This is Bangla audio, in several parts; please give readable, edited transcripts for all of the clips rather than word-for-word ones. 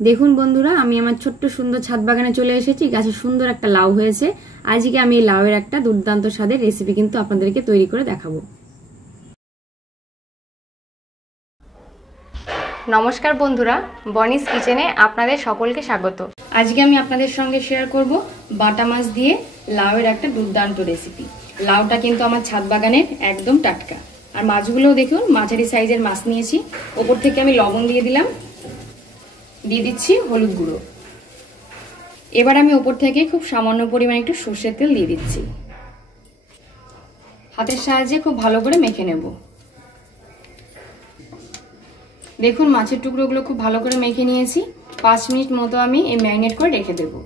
দেখুন বন্ধুরা, আমি আমার ছোট্ট সুন্দর ছাদ বাগানে চলে এসেছি। গাছে সুন্দর একটা লাউ হয়েছে। আজকে আমি এই লাউয়ের একটা দুর্দান্ত স্বাদের রেসিপি কিন্তু আপনাদেরকে তৈরি করে দেখাবো। নমস্কার বন্ধুরা, বনিস কিচেনে আপনাদের সকলকে স্বাগত। আজকে আমি আপনাদের সঙ্গে শেয়ার করব বাটা মাছ দিয়ে লাউয়ের একটা দুর্দান্ত রেসিপি। লাউটা কিন্তু আমার ছাদ বাগানের একদম টাটকা। আর মাছগুলোও দেখুন মাঝারি সাইজের মাছ নিয়েছি। ওপর থেকে আমি লবণ দিয়ে দিলাম, দিয়ে দিচ্ছি হলুদ গুঁড়ো। এবার আমি ওপর থেকে খুব সামান্য পরিমাণে একটু সর্ষের তেল দিয়ে দিচ্ছি। হাতের সাহায্যে খুব ভালো করে মেখে নেব। দেখুন মাছের টুকরোগুলো খুব ভালো করে মেখে নিয়েছি। 5 মিনিট মতো আমি এই ম্যারিনেট করে রেখে দেবো।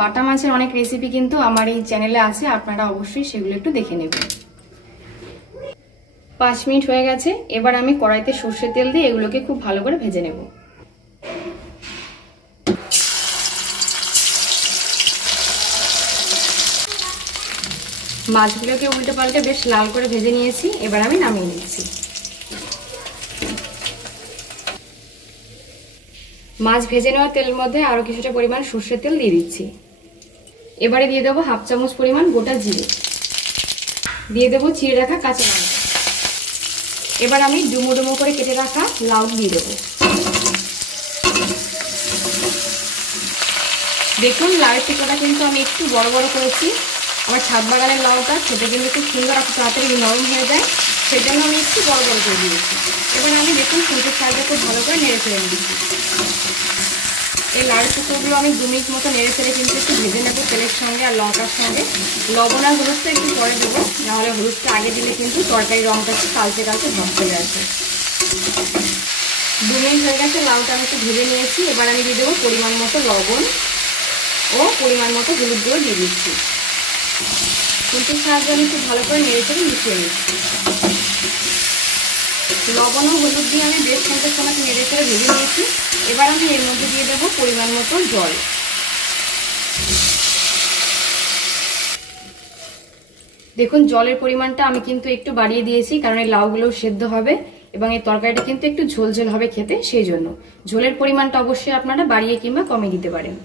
বাটা মাছের অনেক রেসিপি কিন্তু আমার এই চ্যানেলে আছে, আপনারা অবশ্যই সেগুলো একটু দেখে নেবেন। 5 মিনিট হয়ে গেছে। এবার আমি কড়াইতে সর্ষের তেল দিয়ে এগুলোকে খুব ভালো করে ভেজে নেব। মাছগুলোকে উল্টে পাল্টে বেশ লাল করে ভেজে নিয়েছি। এবার আমি নামিয়ে নিচ্ছি। মাছ ভেজে নেওয়া তেলের মধ্যে আরো কিছুটা পরিমাণ সর্ষের তেল দিয়ে দিচ্ছি। এবারে দিয়ে দেবো 1/2 চামচ পরিমাণ গোটা জিরে, দিয়ে দেবো চিড়ে রাখা কাঁচা লঙ্কা। এবার আমি ডুমো ডুমো করে কেটে রাখা লাউ দিয়ে দেবো। দেখুন লাউয়ের টুকরোটা কিন্তু আমি একটু বড় বড় করেছি। আমার ছাদ বাগানের লাউটা খেতে কিন্তু খুব সুন্দর, খুব তাড়াতাড়ি নরম হয়ে যায়, সেই জন্য আমি একটু বড় বড় করে দিয়েছি। এবার আমি দেখুন খুঁটির সাহায্যে খুব ভালো করে নেড়ে ফেলে নিচ্ছি। এই লাউয়ের টুকরোগুলো আমি 2 মিনিট মতো নেড়ে ফেলে কিন্তু একটু ভেজে নেবো তেলের সঙ্গে আর লঙ্কার সঙ্গে। লবণ আর হলুদটা একটু পরে দেবো, নাহলে হলুদটা আগে দিলে কিন্তু তরকারি রঙটা একটু কালচে কালচে ভাব চলে আসে। 2 মিনিট হয়ে গেছে, লাউটা আমি একটু ভেজে নিয়েছি। এবার আমি দিয়ে দেবো পরিমাণ মতো লবণ ও পরিমাণ মতো হলুদ গুঁড়ো দিয়ে দিচ্ছি। খুন্তির সাহায্যে আমি খুব ভালো করে নেড়ে চেড়ে মিশিয়ে নিচ্ছি। লবণ ও হলুদ দিয়ে আমি বেশ খানিকটা সময় নেড়ে চেড়ে ভেজে নিয়েছি। এবার আমি এর মধ্যে দিয়ে দেবো পরিমাণ মতো জল। দেখুন জলের পরিমাণটা আমি কিন্তু একটু বাড়িয়ে দিয়েছি, কারণ এই লাউগুলো সেদ্ধ হবে এবং এই তরকারিটা কিন্তু একটু ঝোলঝোল হবে খেতে, সেই জন্য ঝোলের পরিমাণটা অবশ্যই আপনারা বাড়িয়ে কিংবা কমিয়ে দিতে পারেন।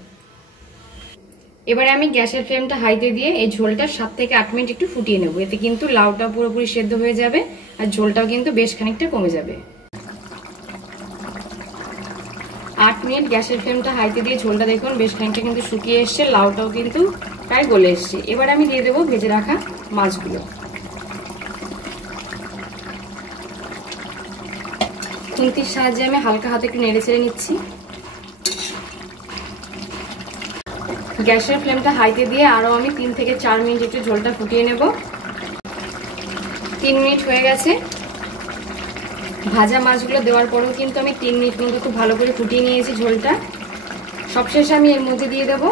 এবারে আমি গ্যাসের ফ্লেমটা হাইতে দিয়ে এই ঝোলটা 7 থেকে 8 মিনিট একটু ফুটিয়ে নেব। এতে কিন্তু লাউটা পুরোপুরি সেদ্ধ হয়ে যাবে আর ঝোলটাও কিন্তু বেশ খানিকটা কমে যাবে। 8 মিনিট গ্যাসের ফ্লেমটা হাইতে দিয়ে ঝোলটা দেখুন বেশ খানিকটা কিন্তু শুকিয়ে এসছে, লাউটাও কিন্তু প্রায় গলে এসছে। এবার আমি দিয়ে দেবো ভেজে রাখা মাছগুলো। খুন্তির সাহায্যে আমি হালকা হাতে একটু নেড়ে চেড়ে নিচ্ছি। গ্যাসের ফ্লেমটা হাইতে দিয়ে আরো আমি 3 থেকে 4 মিনিট একটু ঝোলটা ফুটিয়ে নেব। 3 মিনিট হয়ে গেছে। ভাজা মাছগুলো দেওয়ার পরেও কিন্তু আমি 3 মিনিট মতো খুব ভালো করে ফুটিয়ে নিয়েছি ঝোলটা। সবশেষে আমি এর মধ্যে দিয়ে দেবো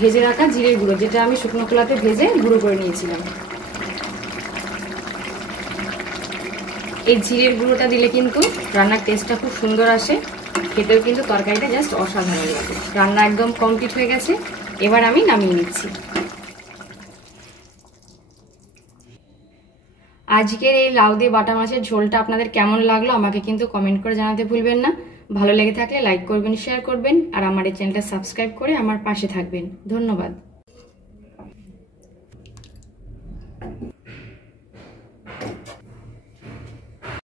ভেজে রাখা জিরের গুঁড়ো, যেটা আমি শুকনো খোলাতে ভেজে গুঁড়ো করে নিয়েছিলাম। এই জিরের গুঁড়োটা দিলে কিন্তু রান্নার টেস্টটা খুব সুন্দর আসে, খেতেও কিন্তু তরকারিটা জাস্ট অসাধারণ লাগে। রান্না একদম কমপ্লিট হয়ে গেছে। এবার আমি নামিয়ে নিচ্ছি। আজকের এই লাউ দিয়ে বাটা মাছের ঝোলটা আপনাদের কেমন লাগলো আমাকে কিন্তু কমেন্ট করে জানাতে ভুলবেন না। ভালো লেগে থাকলে লাইক করবেন, শেয়ার করবেন আর আমার এই চ্যানেলটা সাবস্ক্রাইব করে আমার পাশে থাকবেন। ধন্যবাদ।